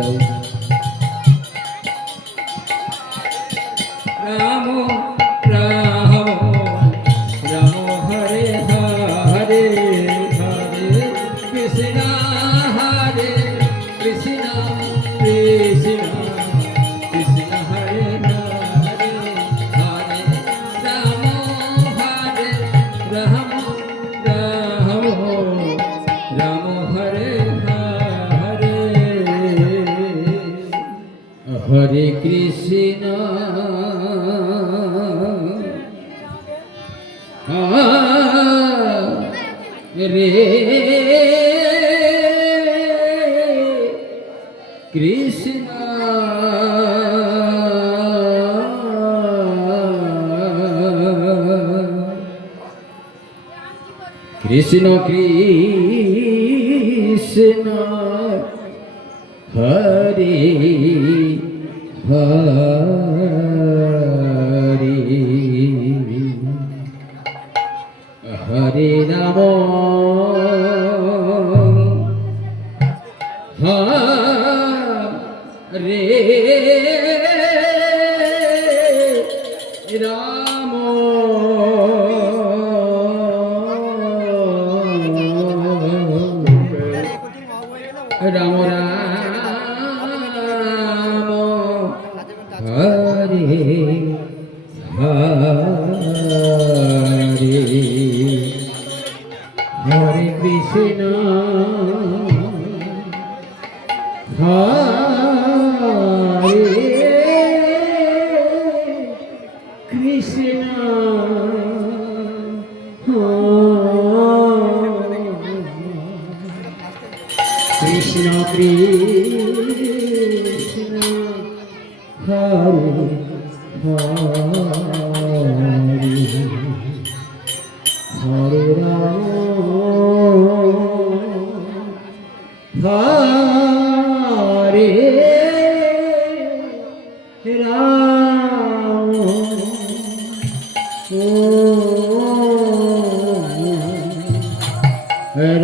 জয়। রাম রাম রাম হরে হরে হরে কৃষ্ণ হরে কৃষ্ণ কৃষ্ণ কৃষ্ণ হরে হরে হরে রাম হরে রাম রাম রাম হরে হরে হরে কৃষ্ণ রে কৃষ্ণ কৃষ্ণ কৃষ্ণ হরে হরে হরে রাম হরে রাম রাম রাম হরে হরে হরে কৃষ্ণ হরে কৃষ্ণ কৃষ্ণ কৃষ্ণ হরে হরে হরে রাম হরে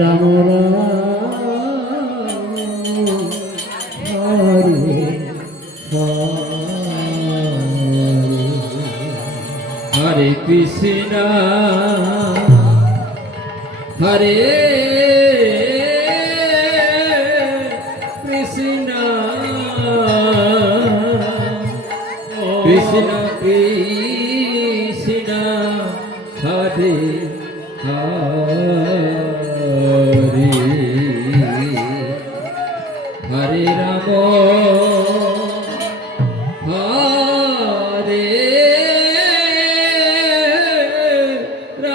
রাম রাম হরে হরে কৃষ্ণ হরে কৃষ্ণ কৃষ্ণ কৃষ্ণ হরে হরে হরে রাম হরে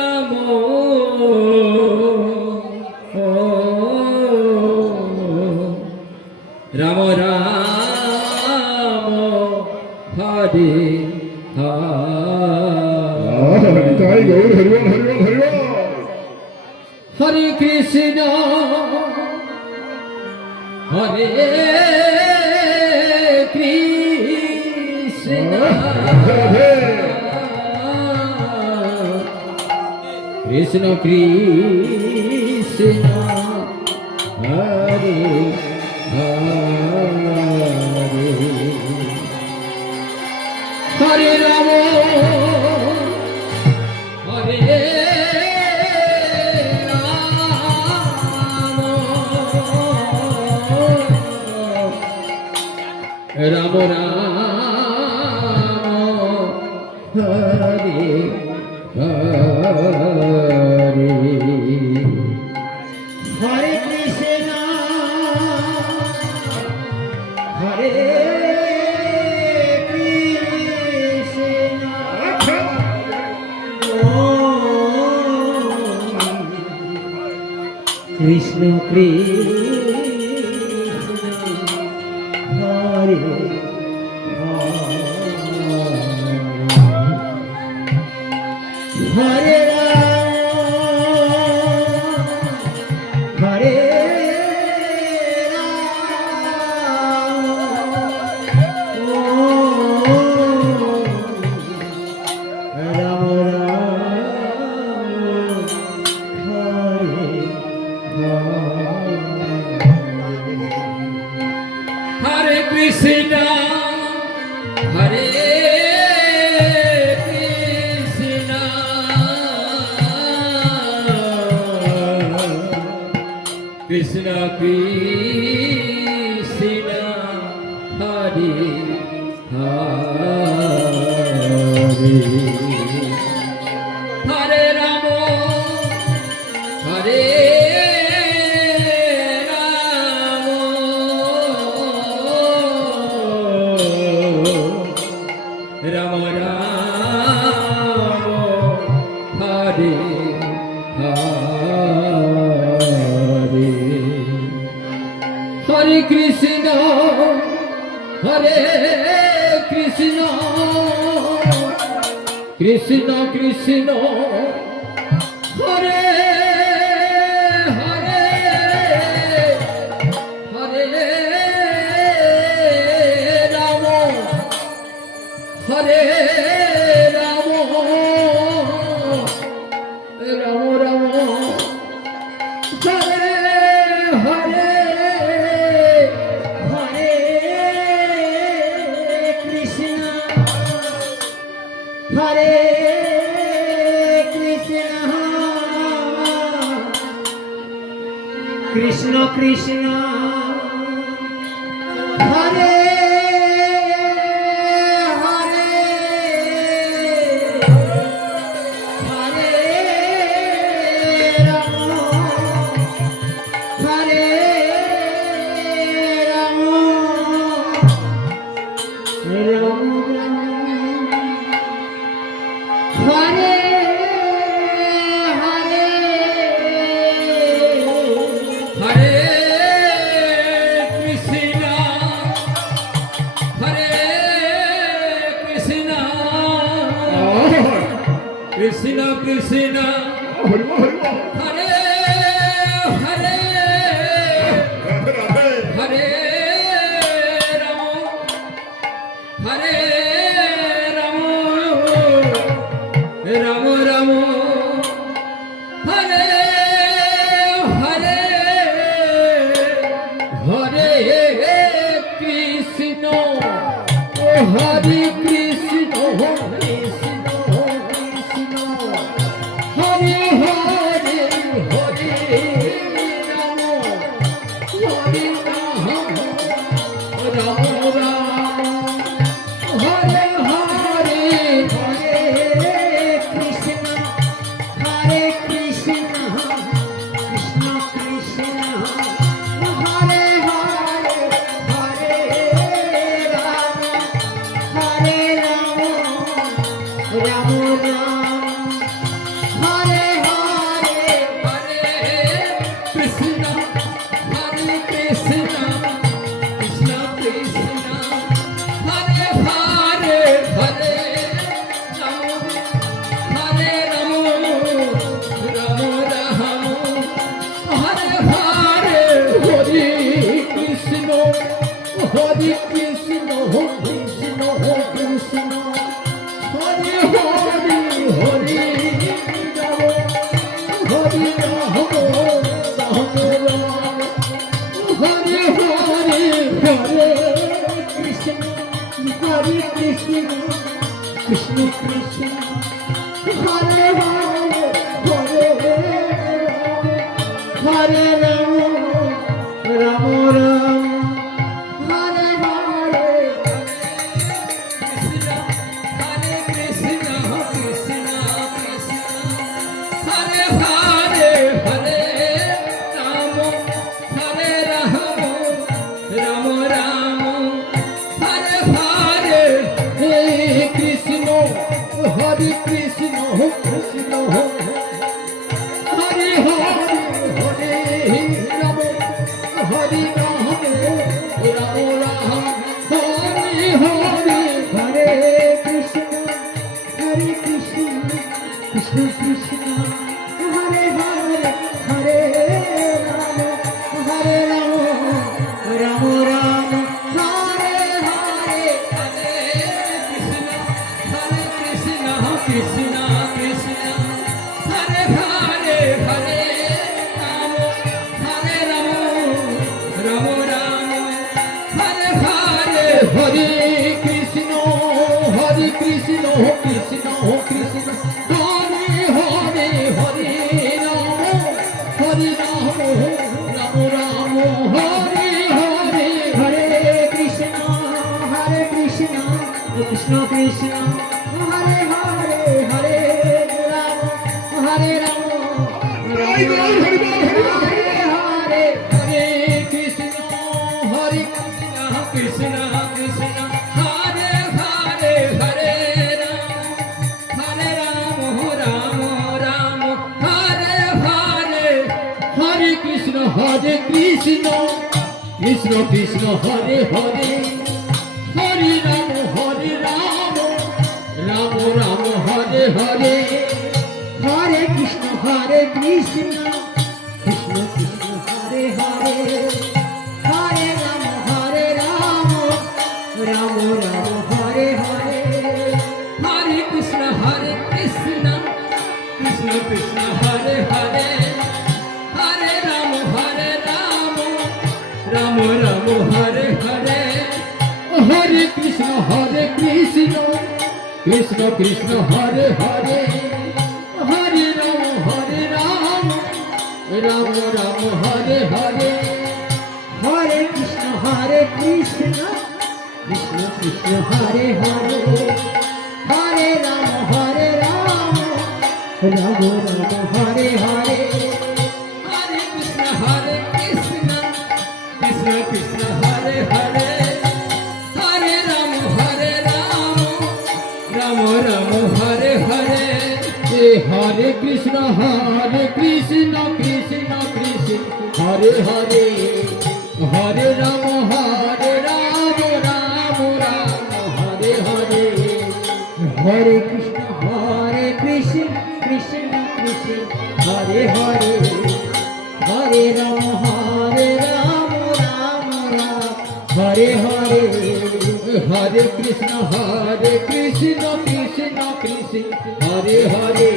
রাম রাম রাম হরে হরে কৃষ্ণ হরে কৃষ্ণ কৃষ্ণ কৃষ্ণ হরে হরে হরে রাম হরে রাম রাম হরে হরে হরে কৃষ্ণ হরে কৃষ্ণ কৃষ্ণ কৃষ্ণ হরে হরে রাম হরে রাম কৃষ্ণ কৃষ্ণ হরে হরে হরে রাম হরে রাম রাম রাম হরে হরে হরে কৃষ্ণ হরে কৃষ্ণ কৃষ্ণ কৃষ্ণ হরে হরে হরে রাম হরে রাম রাম রাম হরে হরে হরে কৃষ্ণ হরে কৃষ্ণ কৃষ্ণ হরে হরে হরে রাম হরে রাম রাম হরে হরে কৃষ্ণ হরে কৃষ্ণ কৃষ্ণ কৃষ্ণ হরে হরে হরে রাম হরে রাম রাম রাম হরে হরে হরে কৃষ্ণ হরে কৃষ্ণ কৃষ্ণ কৃষ্ণ হরে হরে হরে রাম হরে রাম রাম রাম হরে হরে হরে কৃষ্ণ হরে কৃষ্ণ কৃষ্ণ কৃষ্ণ হরে হরে হরে রাম হরে রাম রাম রাম হরে হরে হরে কৃষ্ণ হরে কৃষ্ণ কৃষ্ণ কৃষ্ণ হরে হরে হরে রাম হরে রাম রাম রাম হরে হরে হরে কৃষ্ণ হরে কৃষ্ণ কৃষ্ণ কৃষ্ণ হরে হরে হরে রাম হরে রাম রাম রাম হরে হরে হরে কৃষ্ণ হরে কৃষ্ণ কৃষ্ণ কৃষ্ণ হরে হরে হরে রাম হরে রাম রাম রাম হরে হরে কৃষ্ণ হরে কৃষ্ণ কৃষ্ণ কৃষ্ণ হরে হরে হরে রাম হরে রাম রাম রাম হরে হরে হে কৃষ্ণ হরে কৃষ্ণ কৃষ্ণ হরে হরে হরে রাম হরে রাম রাম রাম হরে হরে হরে কৃষ্ণ কৃষ্ণ কৃষ্ণ হরে হরে হরে রাম রাম রাম হরে হরে হরে কৃষ্ণ কৃষ্ণ কৃষ্ণ হরে হরে হরে রাম হরে রাম রাম হরে রাম হরি বল, হরি বল, হরি বল, হরি বল। হরে হরে কৃষ্ণ হরে কৃষ্ণ কৃষ্ণ হরে হরে হরে রাম রাম রাম হরে হরে হরে কৃষ্ণ কৃষ্ণ কৃষ্ণ হরে হরে হরে রাম রাম রাম হরে হরে হরে কৃষ্ণ কৃষ্ণ কৃষ্ণ হরে হরে হরে রাম রাম রাম হরে হরে হরে কৃষ্ণ কৃষ্ণ কৃষ্ণ হরে হরে হরে রাম রাম রাম হরে হরে হরে কৃষ্ণ কৃষ্ণ কৃষ্ণ হরে হরে হরে রাম রাম রাম হরে হরে হরে কৃষ্ণ কৃষ্ণ কৃষ্ণ হরে হরে হরে রাম রাম রাম হরে হরে হরে কৃষ্ণ কৃষ্ণ হরে হরে হরে রাম রাম রাম হরে হরে হরে কৃষ্ণ কৃষ্ণ কৃষ্ণ হরে হরে হরে রাম রাম রাম হরে হরে হরে কৃষ্ণ কৃষ্ণ হরে হরে হরে রাম রাম হরে হরে হরে কৃষ্ণ কৃষ্ণ হরে হরে হরে রাম রাম হরে হরে হরে কৃষ্ণ কৃষ্ণ কৃষ্ণ হরে হরে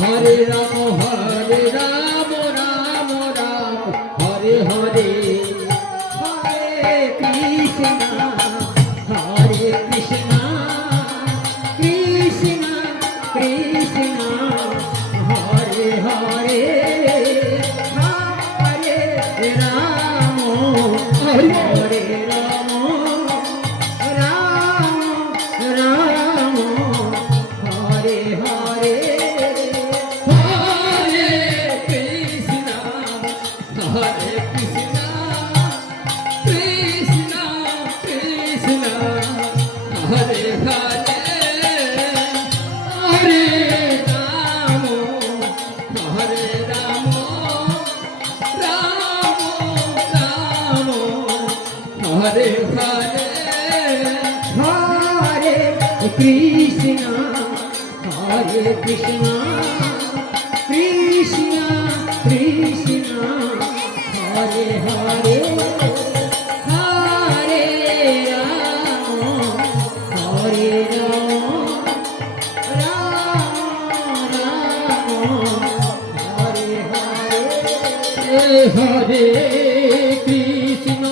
হরে রাম হরে রাম রাম হরে হরে হরে কৃষ্ণ কৃষ্ণ কৃষ্ণ হরে হরে হরে রাম রাম রাম হরে হরে হরে কৃষ্ণ কৃষ্ণ কৃষ্ণ হরে হরে হরে রাম রাম হরে হরে হরে কৃষ্ণ কৃষ্ণ কৃষ্ণ হরে হরে হরে রাম রাম হরে হরে হরে কৃষ্ণ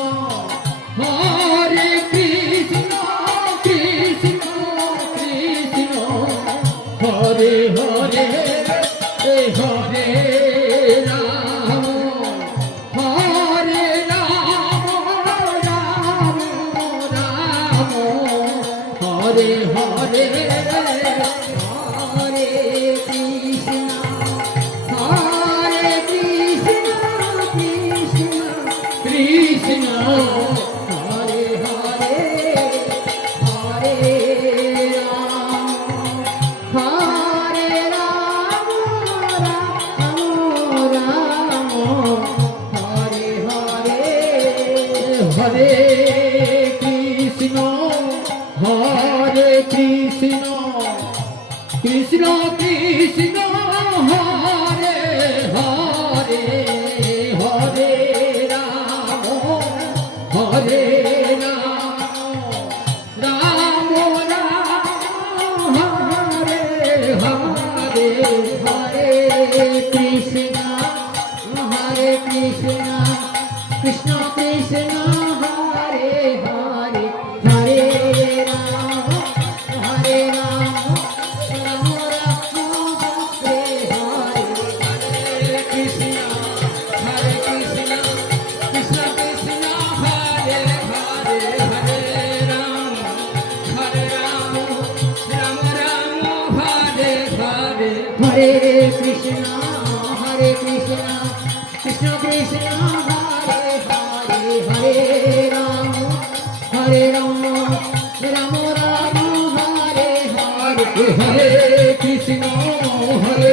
কৃষ্ণ হরে হরে হরে রাম রাম হরে হরে হরে কৃষ্ণ কৃষ্ণ কৃষ্ণ হরে হরে হরে রাম কৃষ্ণ কৃষ্ণ কৃষ্ণ হরে হরে হরে রাম রাম রাম হরে হরে হরে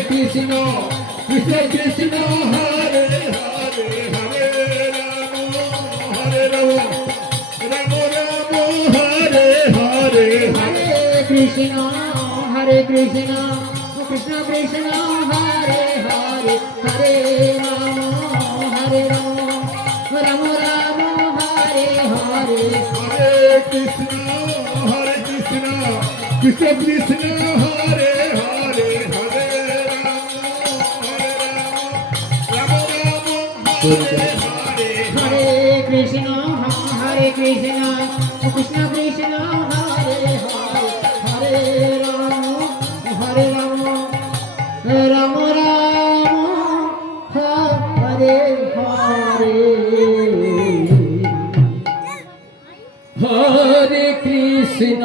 কৃষ্ণ কৃষ্ণ কৃষ্ণ হরে হরে হরে রাম রাম রাম হরে হরে হরে কৃষ্ণ কৃষ্ণ কৃষ্ণ হরে হরে হরে রাম রাম রাম হরে হরে হরে কৃষ্ণ কৃষ্ণ কৃষ্ণ হরে হরে হরে রাম হরে হরে হরে কৃষ্ণ কৃষ্ণ কৃষ্ণ কৃষ্ণ হরে হরে হরে রাম রাম রাম হরে হরে হরে কৃষ্ণ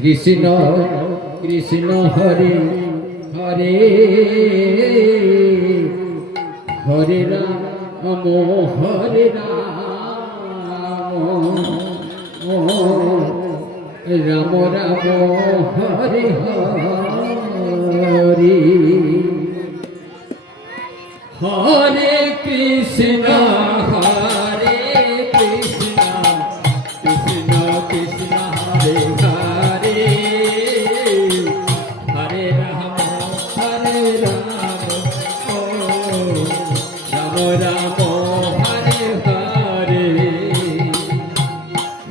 কৃষ্ণ কৃষ্ণ হরে হরে হরে রাম হরে রাম রাম রাম হরে হরে হরে কৃষ্ণ কৃষ্ণ কৃষ্ণ হরে হরে হরে রাম ও রাম রাম হরে হরে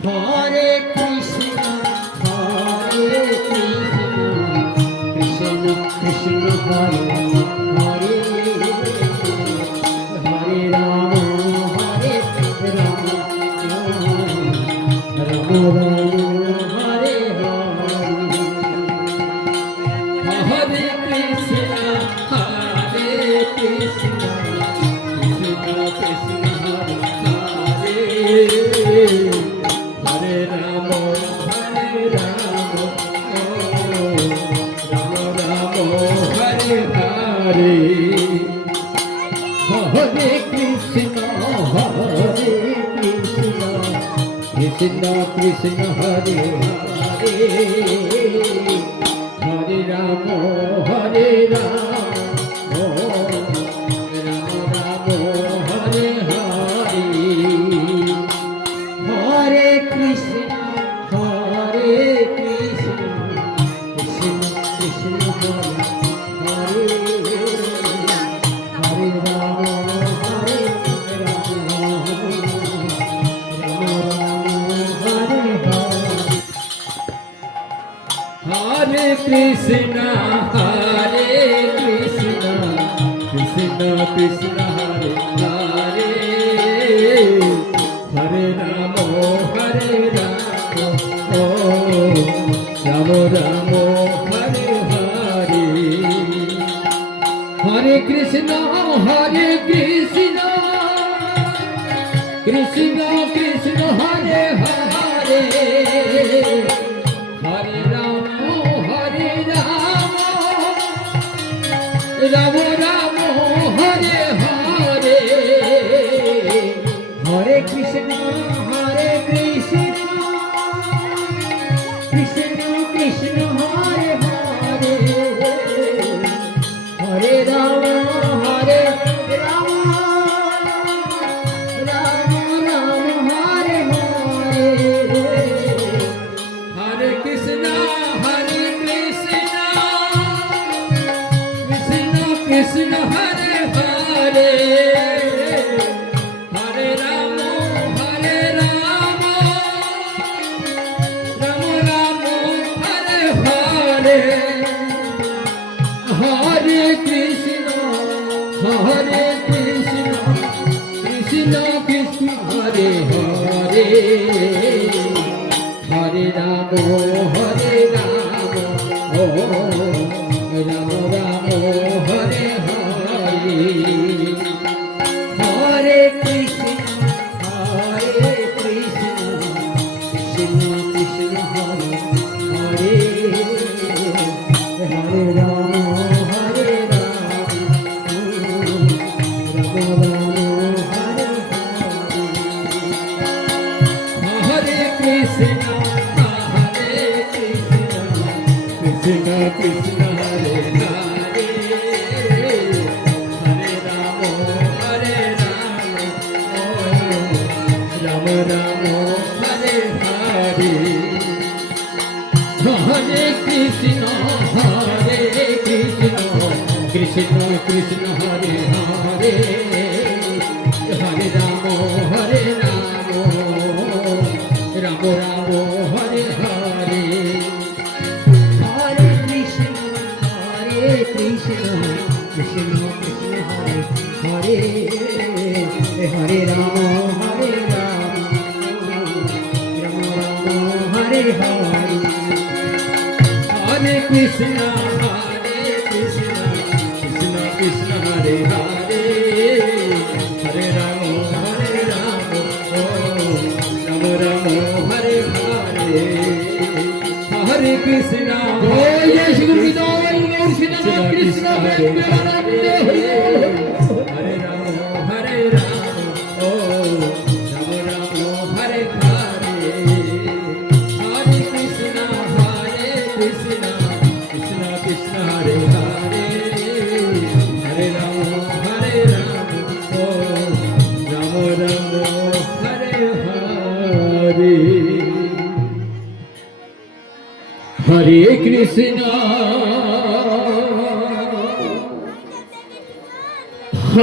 হরে কৃষ্ণ কৃষ্ণ কৃষ্ণ হরে হরে হরে রাম রাম রাম হরে হরে কৃষ্ণ কৃষ্ণ কৃষ্ণ হরে হরে রাম রাম রাম হরে হরে হরে কৃষ্ণ কৃষ্ণ কৃষ্ণ হরে হরে হরে রাম রাম রাম হরে হরে হরে কৃষ্ণ কৃষ্ণ কৃষ্ণ হরে হরে রাম হরে কৃষ্ণ কৃষ্ণ কৃষ্ণ হরে হরে হরে রাম ও রাম রাম হরে হরে হরে কৃষ্ণ কৃষ্ণ কৃষ্ণ হরে হরে হরে রাম রাম রাম হরে হরে হরে কৃষ্ণ কৃষ্ণ কৃষ্ণ হরে হরে হরে রাম রাম রাম হরে হরে হরে কৃষ্ণ কৃষ্ণ হরে হরে হরে রাম রাম রাম হরে হরে হরে কৃষ্ণ কৃষ্ণ কৃষ্ণ হরে হরে হরে রাম ও রাম রাম হরে হরে হরে কৃষ্ণ কৃষ্ণ কৃষ্ণ হরে হরে রাম হরে রাম রাম রাম হরে হরে হরে কৃষ্ণ হরে কৃষ্ণ কৃষ্ণ হরে হরে হরে রাম হরে রাম রাম রাম হরে হরে হরে কৃষ্ণ কৃষ্ণ কৃষ্ণ হরে হরে হরে রাম রাম রাম হরে হরে হরে কৃষ্ণ কৃষ্ণ কৃষ্ণ হরে হরে হরে রাম রাম রাম হরে হরে হরে কৃষ্ণ কৃষ্ণ কৃষ্ণ হরে হরে হরে রাম ও রাম রাম হরে হরে হরে কৃষ্ণ জয় শ্রী গুরু জয় গৌর শ্রী কৃষ্ণ হরে রাম ও রাম রাম হরে হরে হরে কৃষ্ণ কৃষ্ণ কৃষ্ণ হরে হরে হরে রাম ও রাম রাম হরে হরে হরে কৃষ্ণ হরে কৃষ্ণ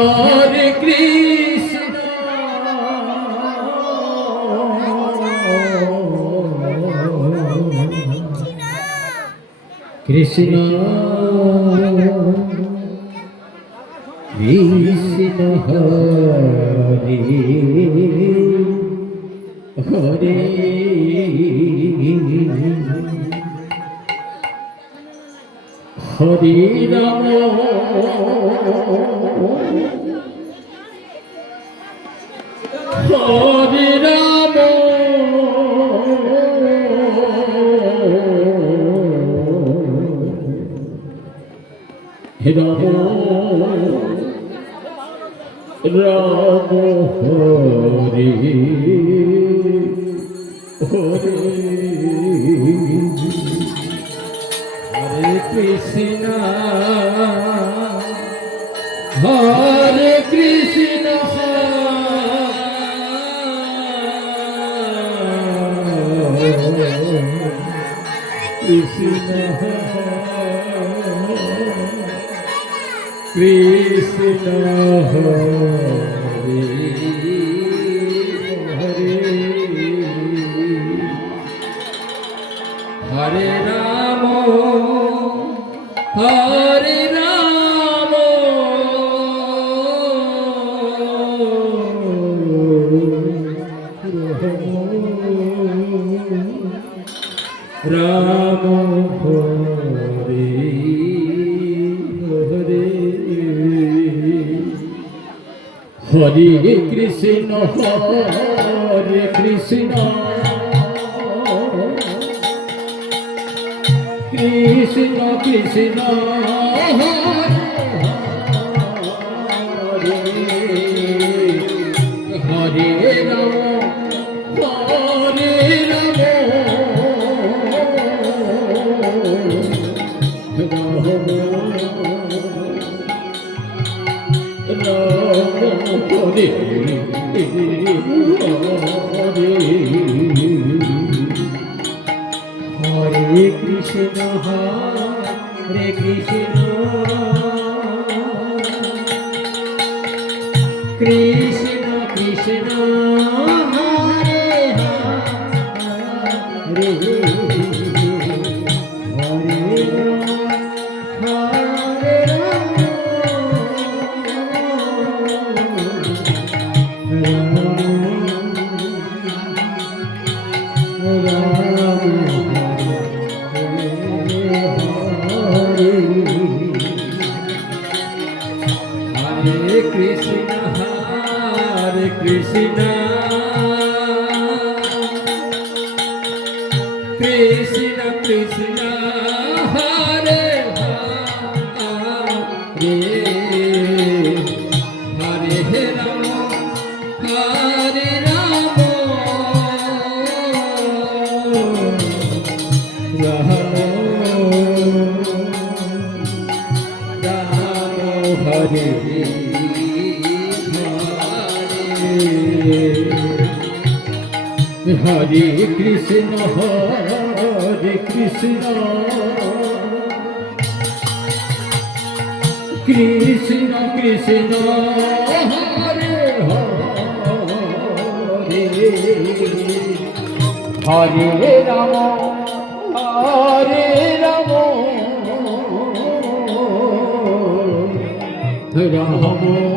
কৃষ্ণ কৃষ্ণ হরে হরে হরে রাম হরে রাম রাম রাম হরে হরে হরে কৃষ্ণ হরে কৃষ্ণ কৃষ্ণ কৃষ্ণ হরে হরে হরে রাম হরে রাম রাম হরে হরে হরে কৃষ্ণ হরে কৃষ্ণ কৃষ্ণ কৃষ্ণ হরে হরে রাম হরে কৃষ্ণ হরে Krishna Krishna Krishna Hare Hare Hare Hare Hare Krishna Krishna Krishna Hare Hare Hare Ram হরে রাম রাম রাম হরে হরে কৃষ্ণ কৃষ্ণ কৃষ্ণ হরে হরে হরে রাম হরে রাম রাম হরে